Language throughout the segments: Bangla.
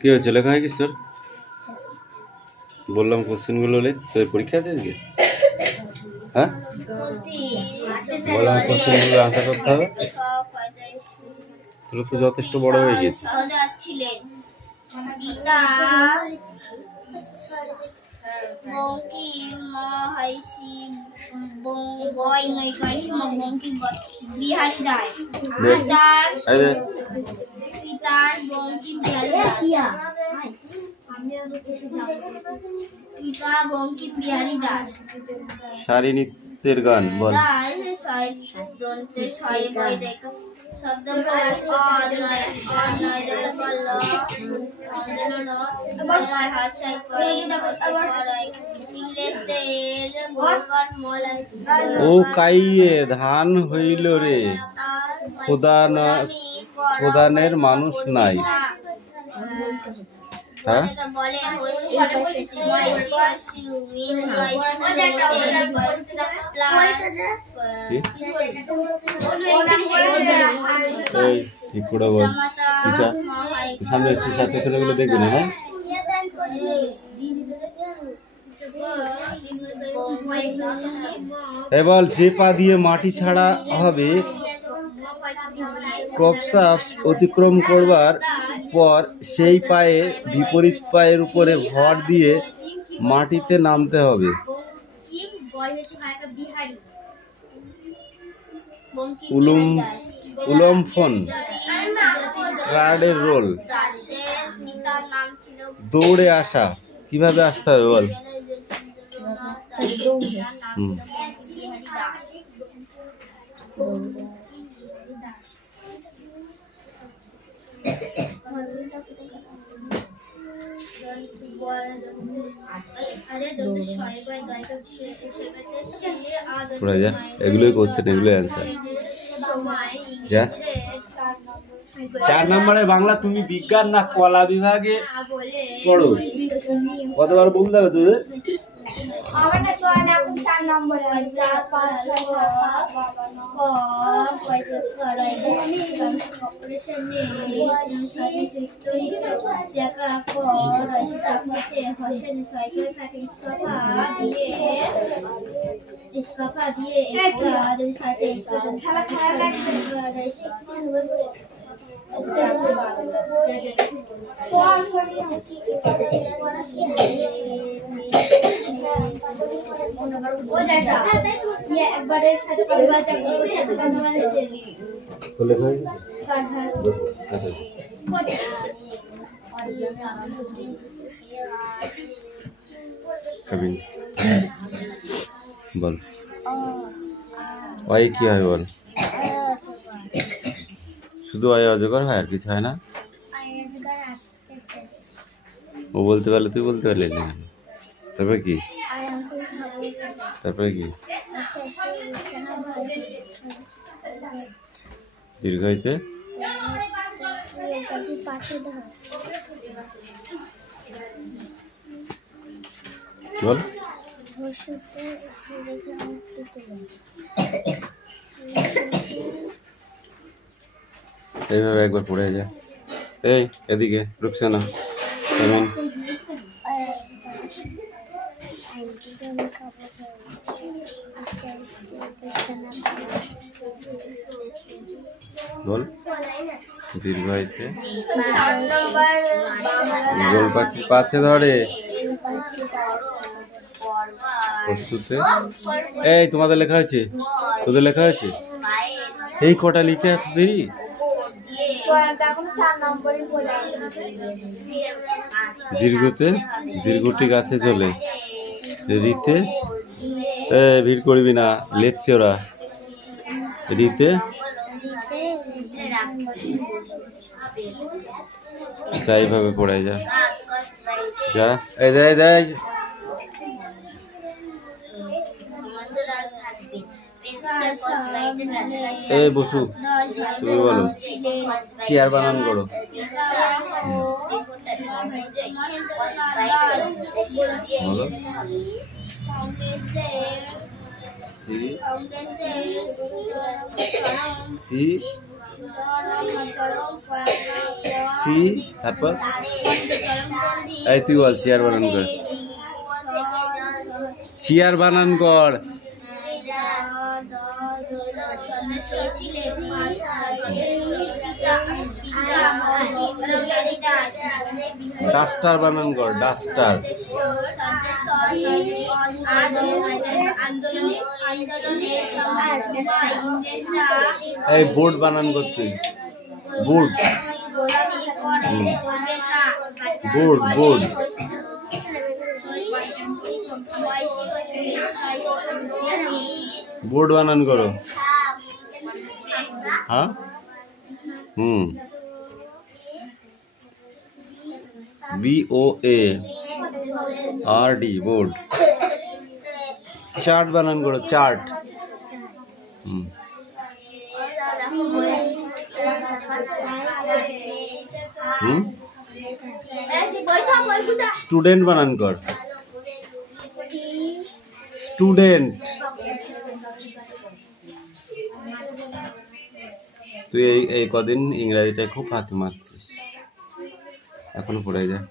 কি হয়েছে লেখা হয়ে গেছে তোর? বললাম কোশ্চেনগুলো লেখ, তোর পরীক্ষা আছে আজকে? হ্যাঁ, বললাম কোশ্চেনগুলো আনসার করতে হবে। তোর তো যথেষ্ট বড় হয়ে গেছিস। বিহারী দাস পিতার বঙ্কিম পিতা বঙ্কিম বিহারী দাস। সারি নৃত্যের গান বল। ও কাইয়ে ধান হইল রে, প্রদানের মানুষ নাই। হ্যাঁ, ছেলেগুলো দেখবি না? হ্যাঁ, এবার যে পা দিয়ে মাটি ছাড়া হবে প্রস্রাব অতিক্রম করবার পর সেই পায়ে বিপরীত পায়ের উপরে ভর দিয়ে মাটিতে নামতে হবে। উলম্ফন ট্রাডের রোল। দৌড়ে আসা, কিভাবে আসতে হবে বল? এগুলোই কোশ্চেন, এগুলোই অ্যান্সার। যা 4 নম্বরে বাংলা। তুমি বিজ্ঞান না কলা বিভাগে পড়ো? কতবার বলতে হবে তোদের? বল ওই কি হয় বল? শুধু আয় অজগর হয়, আর কিছু হয় না? ও বলতে পারলে তুই বলতে পারলি না? তারপরে কি? তারপরে কি? দীর্ঘায়িতে বল। এইভাবে একবার পড়ে যা। এই এদিকে রুকসানা, কেমন? বল। দীর্ঘায়িতে গোল পাখি পাছে ধরে। পশুতে এই তোমাদের লেখা হয়েছে, তোদের লেখা হয়েছে? এই কটা লিখতে এত দেরি? দীর্ঘতে দীর্ঘটি গাছে চলে। রিতে ভিড় করবি না, লেখছে ওরা। রিতে এইভাবে পড়ে যা। যা এই দেয় দেয়। এই বসু, তুমি বলো। চেয়ার বানান করো। বলো। সি সি তারপর এই তুই বল চেয়ার বানান কর চেয়ার বানান কর ডাস্টার বানান কর ডাস্টার এই বোর্ড বানান করতে বোর্ড বোর্ড বোর্ড বোর্ড বানান করো হ্যাঁ BOARD বোর্ড চার্ট বানান করো চার্ট স্টুডেন্ট বানান কর স্টুডেন্ট তুই এই কদিন ইংরেজিটা খুব হাতে মারছিস এখনো পড়ে যায়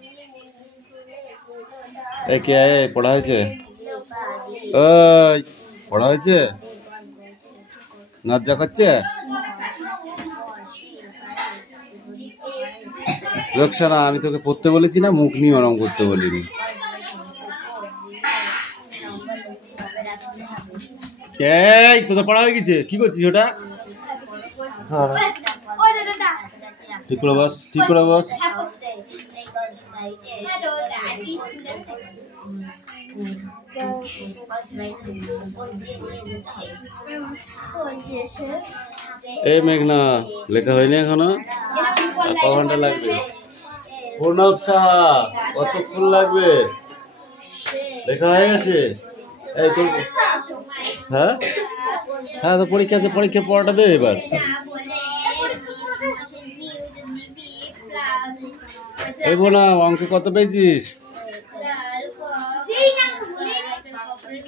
এই কে পড়া হয়েছে ওই পড়া হয়েছে লজ্জা করছে রোকসানা আমি তোকে পড়তে বলেছি না মুখ নিয়ে ওরম করতে বলিনি এই তোদের পড়া হয়ে গেছে কি করছিস ওটা ঠিক করে বস ঠিক করে বস এই মেঘনা লেখা হয়নি এখনো ক ঘন্টা লাগবে প্রণব সাহা কতক্ষণ লাগবে লেখা হয়ে গেছে এই তো হ্যাঁ হ্যাঁ তো পরীক্ষা পড়াটা দে এবার এই বোনা অঙ্ক কত পেয়েছিস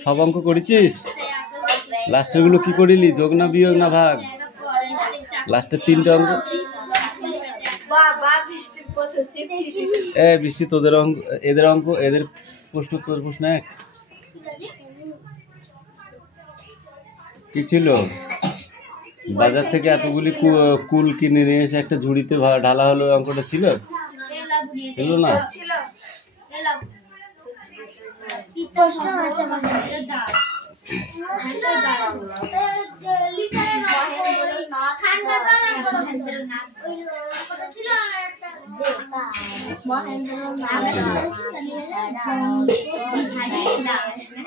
সব অঙ্ক করেছিস লাস্টের গুলো কি করিলি যোগ না বিয়োগ না ভাগ লাস্টের 3টে অঙ্ক বৃষ্টি তোদের অঙ্ক এদের প্রশ্ন তোদের প্রশ্ন এক কি ছিল বাজার থেকে এতগুলি কুল কিনে নিয়ে এসে একটা ঝুড়িতে ঢালা হলো অঙ্কটা ছিল ছিল না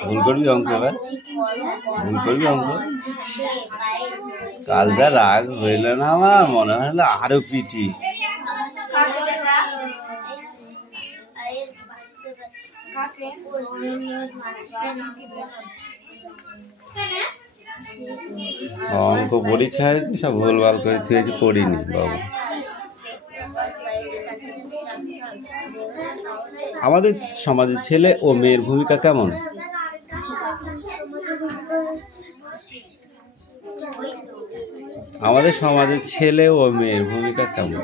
ভুল করবি অঙ্ক এবার ভুল করবি অঙ্ক কাল যা রাগ হইল না আমার মনে হলো আরো পিটি অঙ্ক পরীক্ষা হয়েছে সব ভুলভাল করে থুয়েছি পড়িনি বাবু আমাদের সমাজে ছেলে ও মেয়ের ভূমিকা কেমন আমাদের সমাজে ছেলে ও মেয়ের ভূমিকা কেমন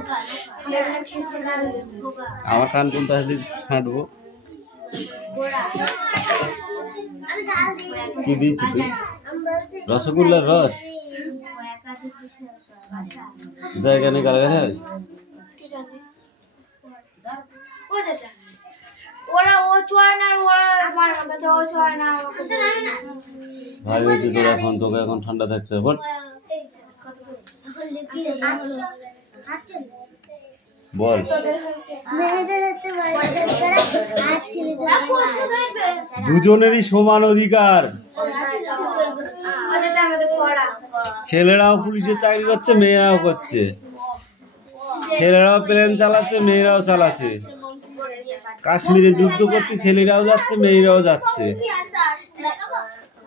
আমার কান কোন তাহলে ছাঁটবো কি দিয়েছি তুই রসগোল্লার রস জায়গা নেই গাল গাছে ভাই হয়েছে তোর এখন তোকে এখন ঠান্ডা থাকতে বল বল দুজনেরই সমান অধিকার ছেলেরাও পুলিশের চাকরি করছে মেয়েরাও করছে ছেলেরাও প্লেন চালাচ্ছে মেয়েরাও চালাচ্ছে কাশ্মীরে যুদ্ধ করতে ছেলেরাও যাচ্ছে মেয়েরাও যাচ্ছে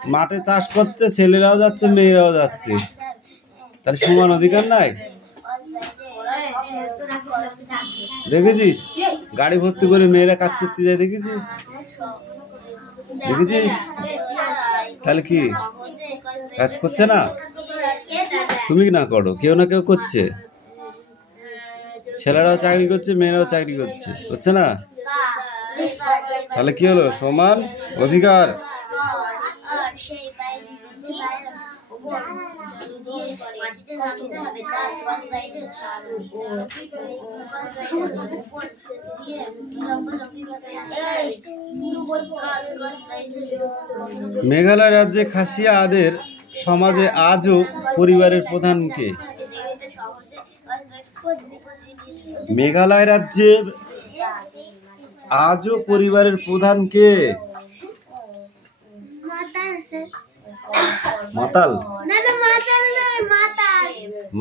মাঠে চাষ করছে ছেলেরাও যাচ্ছে মেয়েরাও যাচ্ছে তার সমান অধিকার নাই দেখেছিস গাড়ি ভর্তি করে মেয়েরা কাজ করতে যায় দেখেছিস দেখেছিস তাহলে কি কাজ করছে না তুমি না করো, কেউ না কেউ করছে। ছেলেরাও চাকরি করছে, মেয়েরাও চাকরি করছে, হচ্ছে না? তাহলে কি হলো? সমান অধিকার। মেঘালয় রাজ্যে খাসিয়া আদের সমাজে আজও পরিবারের প্রধান কে? মেঘালয় রাজ্যে আজও পরিবারের প্রধান কে? মাতাল?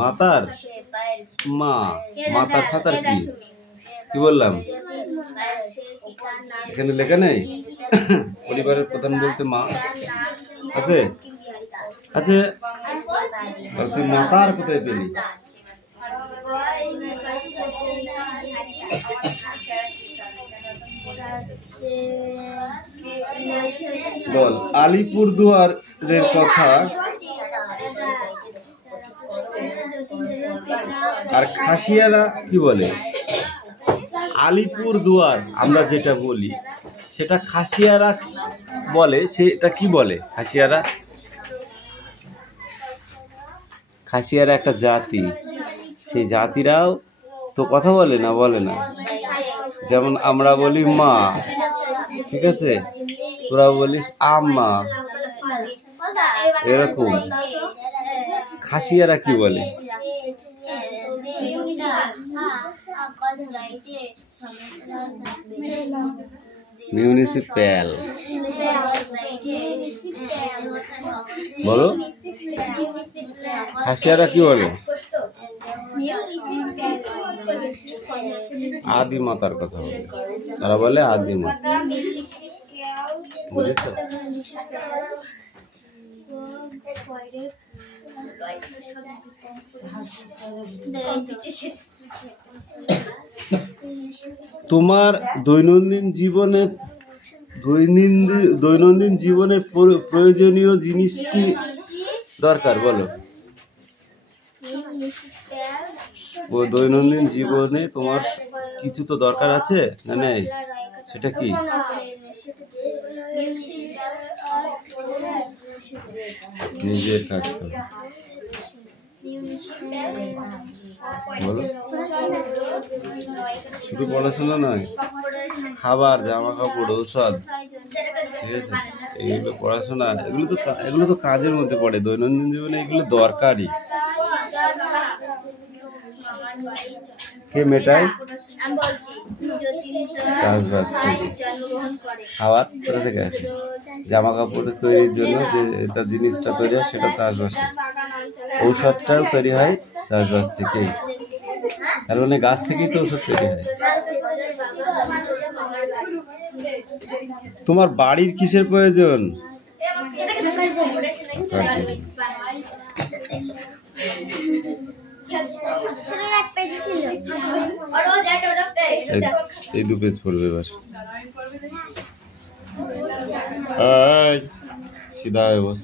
মাতার মা? মাতার ফাতার কি? কি বললাম? এখানে লেখা নেই? পরিবারের প্রধান বলতে মা আছে? আচ্ছা, তুই মাতার কোথায় পেলি? বল। আলিপুরদুয়ারের কথা আর খাসিয়ারা কি বলে? আলিপুরদুয়ার আমরা যেটা বলি সেটা খাসিয়ারা বলে, সেটা কি বলে? খাসিয়ারা একটা জাতি, সেই জাতিরাও তো কথা বলে না, বলে না? যেমন আমরা বলি মা, ঠিক আছে, তোরা বলিস আম্মা, এরকম। খাসিয়ারা কি বলে? মিউনিসিপ্যাল। বলো, খাসিয়ারা কি বলে? আদি মাতার কথা বলে, তারা বলে আদি মাতা। বুঝেছ? তোমার দৈনন্দিন জীবনে প্রয়োজনীয় জিনিস কি দরকার বলো? ও দৈনন্দিন জীবনে তোমার কিছু তো দরকার আছে না নেই? সেটা কি? নিজের কাজ করো। বলো, শুধু পড়াশোনা নয়, খাবার, জামা কাপড়, ঔষধ, ঠিক আছে, এগুলো পড়াশোনা, এগুলো তো কাজের মধ্যে পড়ে। দৈনন্দিন জীবনে এগুলো দরকারই। কে মেটায়? চাষবাস থেকে। খাবার কোথা থেকে আসে? জামা কাপড় তৈরির জন্য যে এটা জিনিসটা তৈরি হয় সেটা চাষবাসে। ঔষধটাও তৈরি হয় চাষবাস থেকে। তার মানে গাছ থেকেই তো ঔষধ তৈরি হয়। তোমার বাড়ির কিসের প্রয়োজন? এই 2 পেজ পড়বে এবার। সিধা হয়ে বস।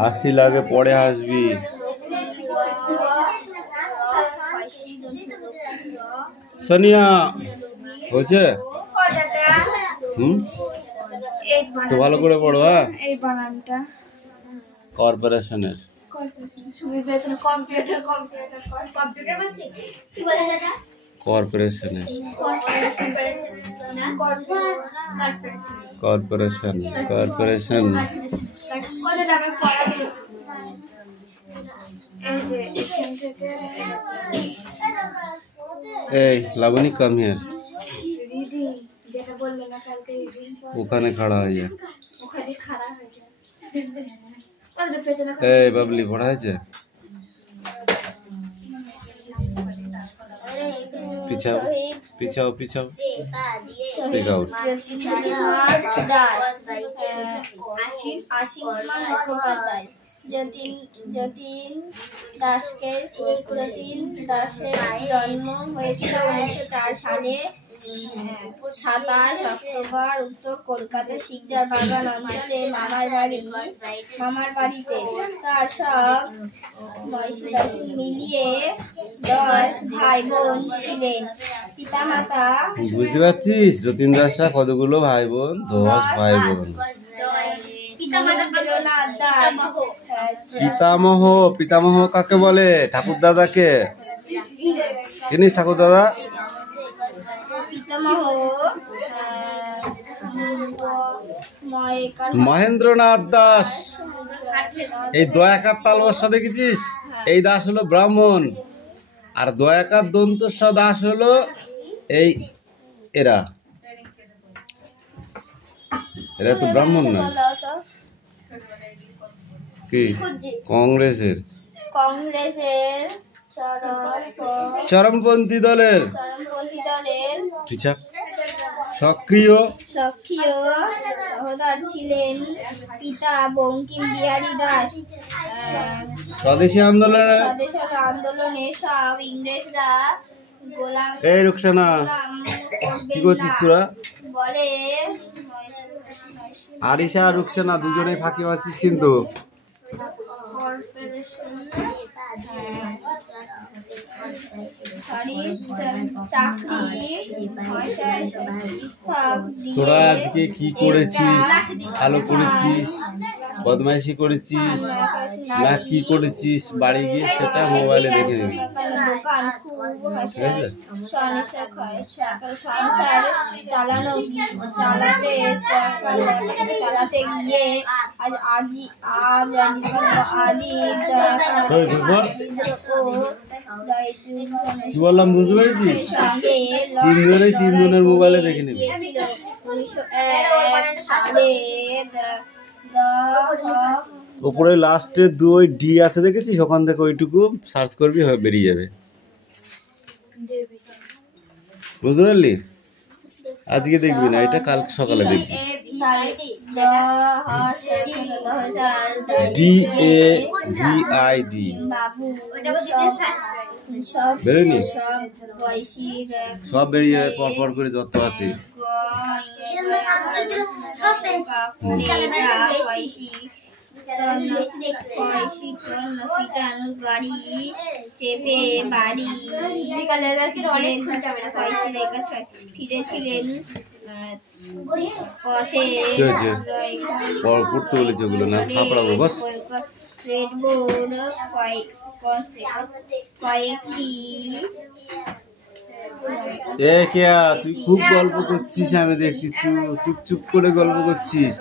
হাসি লাগে, পরে হাসবি। সানিয়া হয়েছে? তো ভালো করে পড়ো। হ্যাঁ, এই বানানটা কর্পোরেশনের। কর্পোরেশনের কর্পোরেশন কর্পোরেশন। এই লাবণী, কাম হিয়ার। ওখানে খাড়া হয়ে যায়। এই বাবলি, পড়া হয়েছে? পিছাও পিছাও পিছাও, স্পিক আউট। যতীন দাসের জন্ম হয়েছিল 1904 সালে। 27 অক্টোবর উত্তর কলকাতা শিকদার বাগান অঞ্চলে মামার বাড়িতে তার সব মিলিয়ে 10 ভাই বোন ছিলেন। পিতামাতা বুঝতে পারছিস যতীন দাসরা কতগুলো ভাই বোন? 10 ভাই বোন। রবীন্দ্রনাথ দাস পিতামহ, পিতামহ কাকে বলে? ঠাকুর দাদাকে চিনিস? ঠাকুর দাদা পিতামহ মহেন্দ্রনাথ দাস। এই দয়াকার তালবস্যা দেখেছিস? এই দাস হলো ব্রাহ্মণ, আর দয়াকার দন্তস্ব দাস হলো এই এরা এরা তো ব্রাহ্মণ না, কি কংগ্রেসের চরমপন্থী দলের সক্রিয় সহোদর ছিলেন। পিতা বঙ্কিম বিহারী দাস স্বদেশী আন্দোলনে সব ইংরেজরা গোলাম এই রুকসানা কি করছিস তোরা? বলে আরিশা আর রুকসানা দুজনেই ফাঁকি মারছিস কিন্তু। তোরা আজকে কি করেছিস? ভালো করেছিস, বদমাইশি করেছিস না কি করেছিস? বাড়ি গিয়ে সেটা মোবাইলে দেখে নিবি, ঠিক আছে? চালাতে গিয়ে কি বললাম বুঝতে পেরেছিস? তিনজনের মোবাইলে দেখে নিবি। 1901 সালে ওপরে লাস্টে 2 ডি আছে দেখেছিস? ওখান থেকে ওইটুকু সার্চ করবি, হয়ে বেরিয়ে যাবে। বুঝতে পারলি? আজকে দেখবি না, এটা কালকে সকালে দেখবি। DAVID বেরোয়নি? সব বেরিয়ে যাবে পরপর করে যত আছে। গাড়ি চেপে বাড়ি ফিরেছিলেন। পথে পড়তে বলেছে ওগুলো না, থাপড়াবো বস। রেডবোর্ড কয়েকটি এ কেয়া, তুই খুব গল্প করছিস, আমি দেখছি চুপ চুপ করে গল্প করছিস।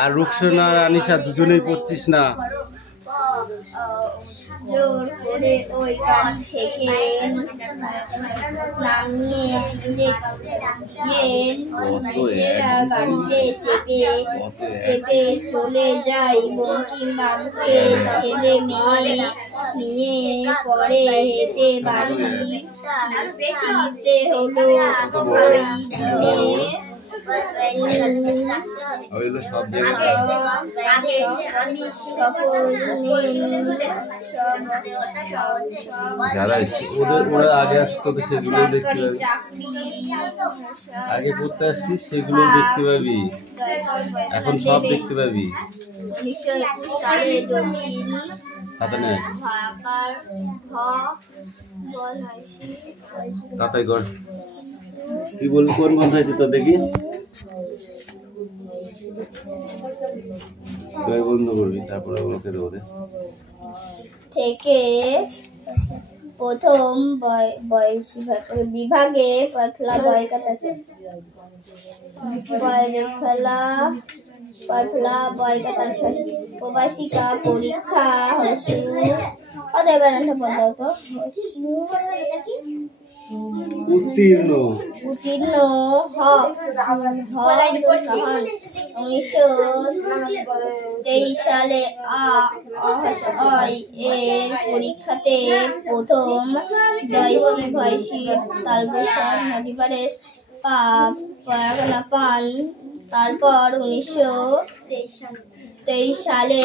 আর রুকসানা আর আনিশা দুজনেই পড়ছিস না। জোর করে ওই গাড়ি থেকে নামিয়ে নিজেরা গাড়িতে চেপে চলে যায়। বঙ্কিম বাবুকে ছেলে মেয়ে নিয়ে পরে হেঁটে বাড়ি ফিরতে হলো। সব যারা ওরা আগে আসতো সেগুলো দেখতে পাবি, আগে করতে আসছিস সেগুলো দেখতে পাবি, এখন সব দেখতে পাবি। 1921 সালে যতীন তাতাই কর। তুই বলবি কোন গন্ধ হয়েছে তো দেখি, বন্ধ করবি, তারপরে ওকে দেবো থেকে প্রথম বিভাগে পয়লা প্রবাসিকা পরীক্ষা উত্তীর্ণ 1923 সালে এর পরীক্ষাতে প্রথম বয়সী তালবস্যা নদীপাড়ে পান। তারপর 1923 23 সালে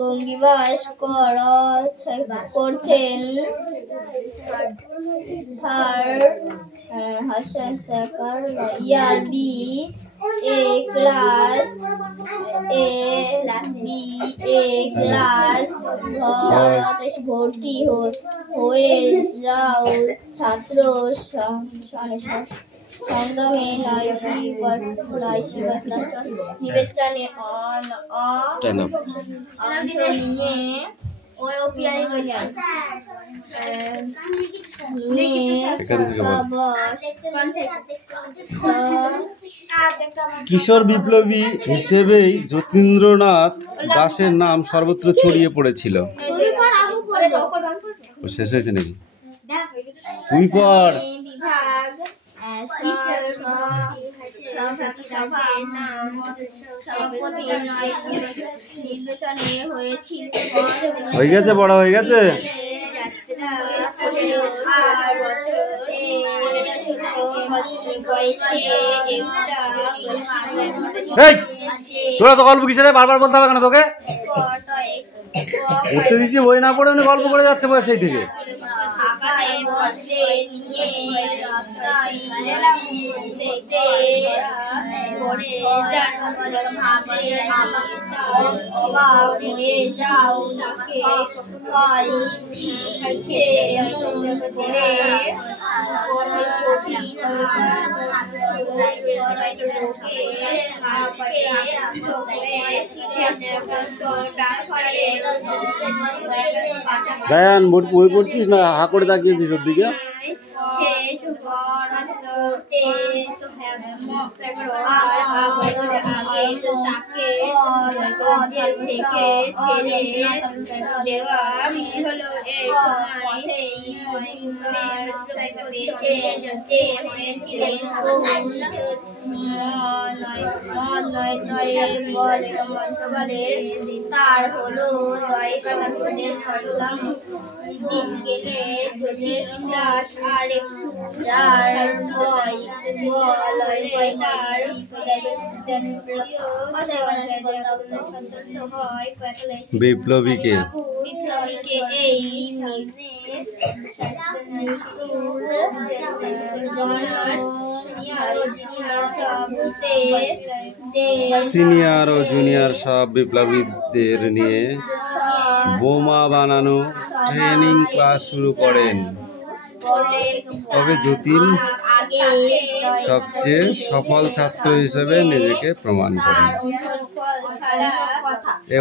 বঙ্গিবাস করছেন হাসান তাকার ইয়ার বি এ ক্লাস ভর্তি হয়ে যাও ছাত্র সংগ্রামে নির্বাচনে অংশ নিয়ে কিশোর বিপ্লবী হিসেবেই যতীন্দ্রনাথ দাশের নাম সর্বত্র ছড়িয়ে পড়েছিল। শেষ হয়েছে নাকি? তুই পড়। বিভাগ সভাপতি নির্বাচনে হয়েছিল। হয়ে গেছে, বড় হয়ে গেছে। তোরা তো গল্প কিসের বারবার বলতে হবে কেন তোকে? উঠতে দিচ্ছি, বই না পড়ে উনি গল্প করে যাচ্ছে বয়স সেই থেকে। গায়ান বই পড়ছিস না? হা করে তাকিয়েছিস ওর দিকে। তার হলো দিন গেলে দাস আর একটু বিপ্লবীকে এই সিনিয়র ও জুনিয়র সব বিপ্লবীদের নিয়ে বোমা বানানো ট্রেনিং ক্লাস শুরু করেন। তবে যতীন সবচেয়ে সফল ছাত্র হিসেবে নিজেকে প্রমাণ করেন।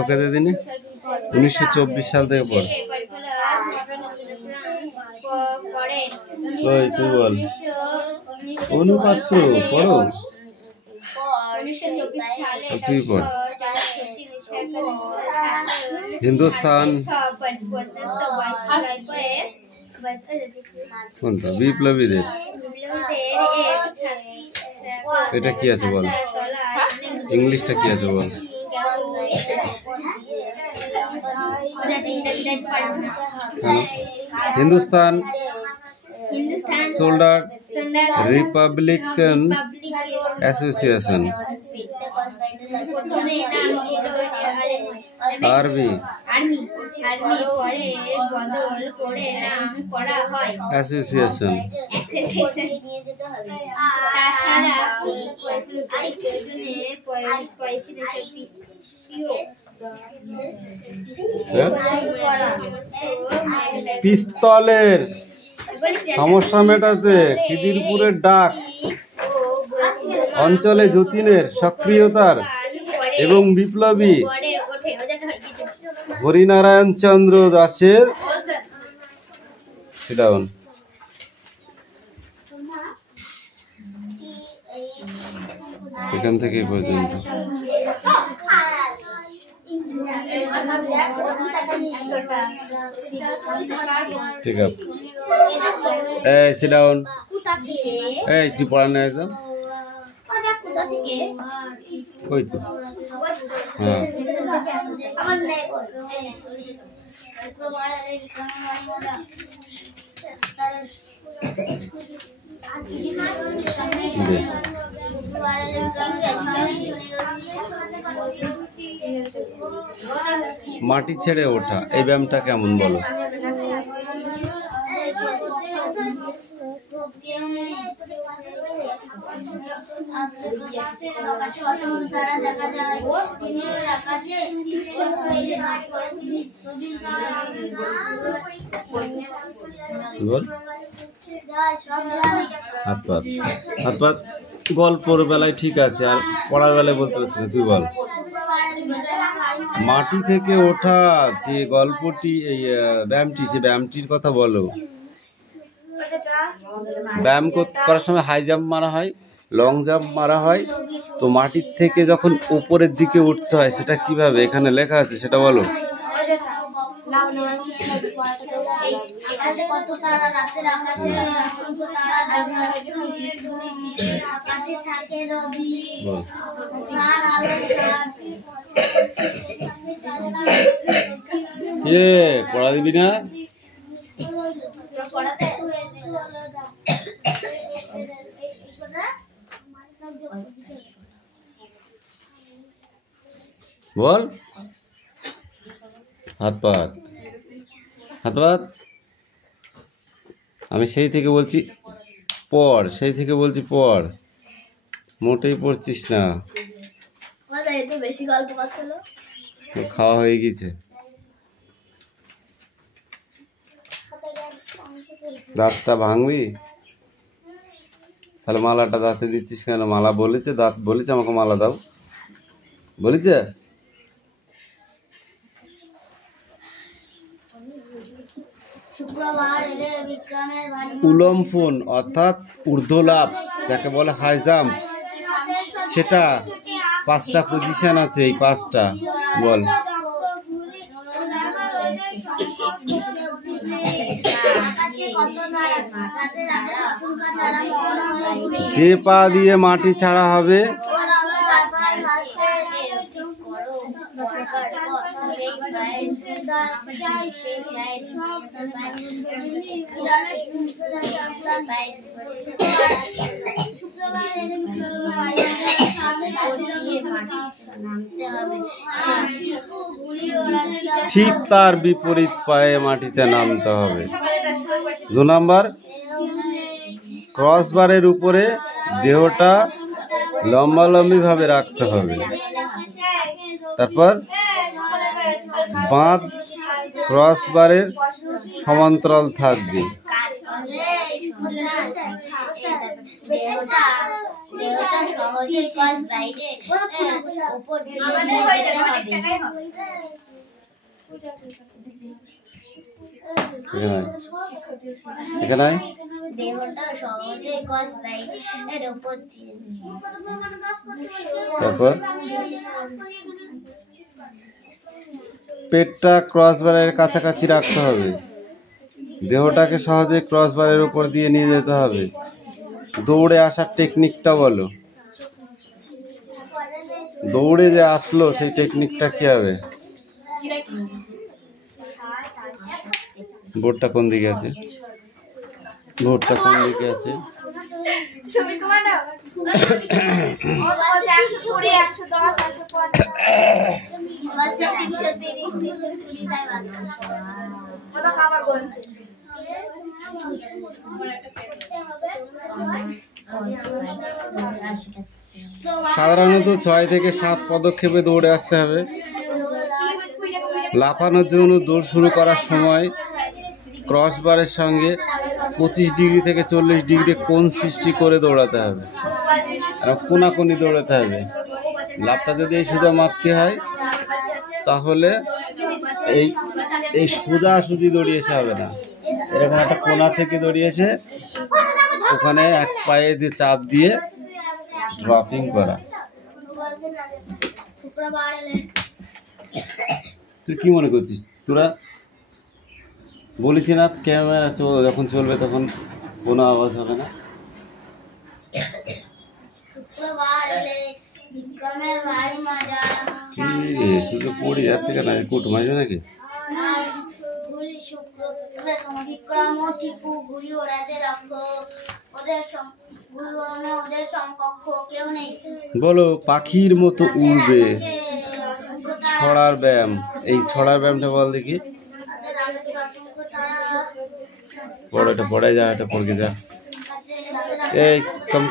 ওকে দিনে 1924 সাল থেকে পর। ওই তুই বল। অনুপাত্র পড়ো, তুই পড়। হিন্দুস্তান কোনটা? বিপ্লবীদের। এটা কি আছে বল? ইংলিশটা কি আছে বল? Hindustan soldier republican association. Army association. পিস্তলের সমস্যা মেটাতে খিদিরপুরের ডাক অঞ্চলে যতীনের সক্রিয়তার এবং বিপ্লবী হরিনারায়ণ চন্দ্র দাসের ডাউন। এখান থেকে পর্যন্ত ঠিক আছে। এই সিট ডাউন। এই তুই পড়া না একদম। ওই তো হ্যাঁ। দে। মাটি ছেড়ে ওঠা এই ব্যায়ামটা কেমন বলো? বল। হাত পাত হাত পাত গল্পর বেলায় ঠিক আছে, আর পড়ার বেলায় বলতে পারছি না, তুই বল। মাটি থেকে ওঠা যে গল্পটি, এই ব্যায়ামটি, সে ব্যায়ামটির কথা বলো। ব্যায়াম করার সময় হাই জাম্প মারা হয়, লং জাম্প মারা হয়, তো মাটির থেকে যখন উপরের দিকে উঠতে হয় সেটা কিভাবে এখানে লেখা আছে সেটা বলো। পড়া দিবি না? বল। হাত পাত হাত পাত। আমি সেই থেকে বলছি পড়, সেই থেকে বলছি পড়, মোটেই পড়ছিস না। বেশি গল্প করছিল, খাওয়া হয়ে গেছে। দাঁতটা ভাঙবি? তাহলে মালাটা দাঁতে দিচ্ছিস কেন? মালা বলেছে, দাঁত বলেছে আমাকে মালা দাও, বলেছে? উলম ফোন অর্থাৎ ঊর্ধ্বলাভ যাকে বলে হাই জাম্প, সেটা 5টা পজিশন আছে, এই 5টা বল। যে পা দিয়ে মাটি ছাড়া হবে ঠিক তার বিপরীত পায়ে মাটিতে নামতে হবে। 2 নাম্বার, ক্রসবারের উপরে দেহটা লম্বালম্বি ভাবে রাখতে হবে। তারপর বাঁধ ক্রসবারের সমান্তরাল থাকবে। এখানে তারপর পেটটা ক্রসবারের কাছাকাছি রাখতে হবে, দেহটাকে সহজে ক্রসবারের উপর দিয়ে নিয়ে যেতে হবে। দৌড়ে আসার টেকনিকটা বলো। দৌড়ে যে আসলো সেই টেকনিকটা কি হবে? বোর্ডটা কোন দিকে আছে? বোর্ডটা কোন দিকে আছে? সাধারণত 6 থেকে 7 পদক্ষেপে দৌড়ে আসতে হবে। লাফানোর জন্য দৌড় শুরু করার সময় ক্রসবারের সঙ্গে 25 ডিগ্রি থেকে 40 ডিগ্রি কোণ সৃষ্টি করে দৌড়াতে হবে, কোনাকুনি দৌড়াতে হবে। লাফটা যদি এই সোজা মারতে হয় তাহলে এই সোজাসুজি দৌড়িয়েছে হবে না, এরকম একটা কোনা থেকে দৌড়িয়েছে, ওখানে এক পায়ে দিয়ে চাপ দিয়ে ড্রপিং করা। তুই কি মনে করছিস? তোরা বলেছি না ক্যামেরা যখন চলবে তখন কোনো আওয়াজ হবে না? কি রে শুধু পড়ে যাচ্ছে কেন? কুটুম আসবে নাকি? বিক্রম ও টিপু ঘুড়ি ওড়াতে দক্ষ, ঘুড়ি ওড়ানো ওদের সমকক্ষ কেউ নেই। বলো পাখির মতো উড়বে ছড়ার ব্যায়াম। এই ছড়ার ব্যায়ামটা বল দেখি। পড়ো, এটা পড়াই যা, এটা পড়ে যা। এই কম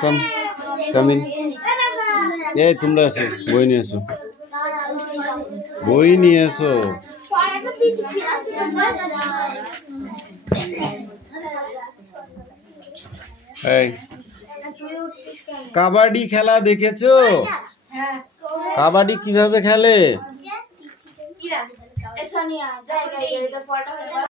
কামিন। এই তোমরা আসো, বই নিয়ে এসো, বই নিয়ে এসো। এই কাবাডি খেলা দেখেছো? কাবাডি কিভাবে খেলে?